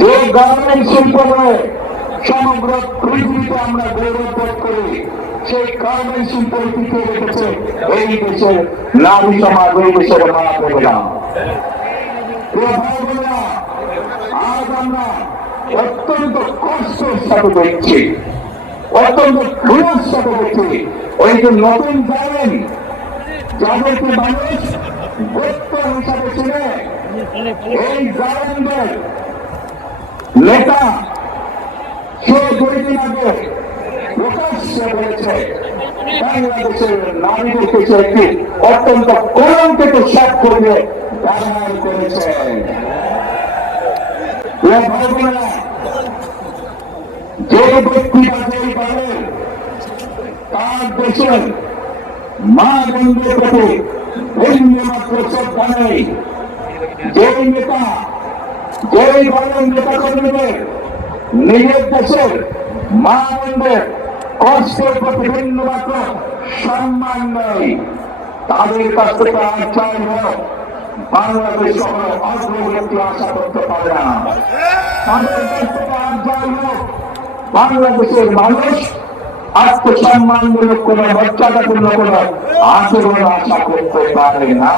যে গার্মেন্টস শিল্প নয় সমগ্র পৃথিবীতে আমরা গৌরব বোধ করি, সেই গার্মেন্টস শিল্প টিকে রেখেছে এই দেশের নারী সমাজ, এই দেশের মা বোনেরা। আজ আমরা অত্যন্ত কষ্টের সাথে দেখছি, অত্যন্ত ঘৃণার সাথে দেখছি, ওই যে নতুন জানেন যাদেরকে মানুষ গোত্র হিসাবে ছিলেন, এই জালেমদের নেতা সে 2 দিন আগে প্রকাশ্যে বলেছে বাংলাদেশের নারীদেরকে সে একটি অত্যন্ত কলঙ্কিত সাপ করে ব্যবহার করেছে। যে ব্যক্তিরা যেই পারে তার দেশের মা বোনদের প্রতি ভিন্নমাত্র শ্রদ্ধা নেই, যেই নেতা যেই দলের নেতা কর্মীদের নিজের দেশের মা বোনদের কষ্টের প্রতি ভিন্নমাত্র সম্মান নেই, তাদের কাছ থেকে আর চাই হোক বাংলাদেশ কখনো অগ্রগতি আশা করতে পারে না। তাদের কাছ থেকে আর চাই হোক বাংলাদেশের মানুষ আত্মসম্মানমূলক কোন মর্যাদাপূর্ণ কোন আচরণ আশা করতে পারে না।